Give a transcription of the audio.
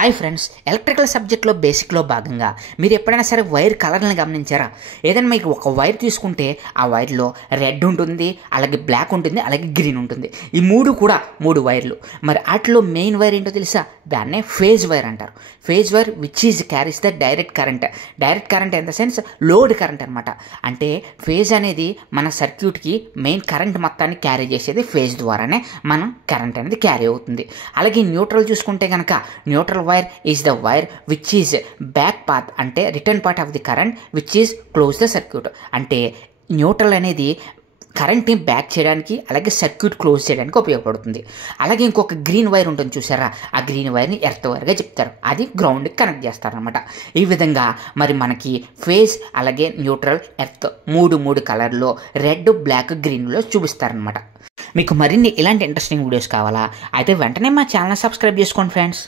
Hi friends, electrical సబ్జెక్ట్లో బేసిక్లో భాగంగా మీరు ఎప్పుడైనా సరే వైర్ కలర్ని గమనించారా? ఏదైనా మీకు ఒక వైర్ తీసుకుంటే ఆ వైర్లో రెడ్ ఉంటుంది, అలాగే బ్లాక్ ఉంటుంది, అలాగే గ్రీన్ ఉంటుంది. ఈ మూడు వైర్లు. మరి వాటిలో మెయిన్ వైర్ ఏంటో తెలుసా? దాన్నే ఫేజ్ వైర్ అంటారు. Phase wire which is carries the direct current. Direct current in the sense load current అనమాట. అంటే ఫేజ్ అనేది మన సర్క్యూట్కి మెయిన్ కరెంట్ మొత్తాన్ని క్యారీ చేసేది. ఫేజ్ ద్వారానే మనం కరెంట్ అనేది క్యారీ అవుతుంది. అలాగే న్యూట్రల్ చూసుకుంటే కనుక neutral wire is the wire which is back path, అంటే return part of the current which is close the circuit. అంటే న్యూట్రల్ అనేది కరెంట్ని బ్యాక్ చేయడానికి, అలాగే సర్క్యూట్ క్లోజ్ చేయడానికి ఉపయోగపడుతుంది. అలాగే ఇంకొక గ్రీన్ వైర్ ఉంటుంది చూసారా? ఆ గ్రీన్ వైర్ని ఎర్త్ వైర్గా చెప్తారు. అది గ్రౌండ్కి కనెక్ట్ చేస్తారనమాట. ఈ విధంగా మరి మనకి ఫేజ్, అలాగే న్యూట్రల్, ఎర్త్ మూడు కలర్లో రెడ్, బ్లాక్, గ్రీన్లో చూపిస్తారనమాట. మీకు మరిన్ని ఇలాంటి ఇంట్రెస్టింగ్ వీడియోస్ కావాలా? అయితే వెంటనే మా ఛానల్ సబ్స్క్రైబ్ చేసుకోండి ఫ్రెండ్స్.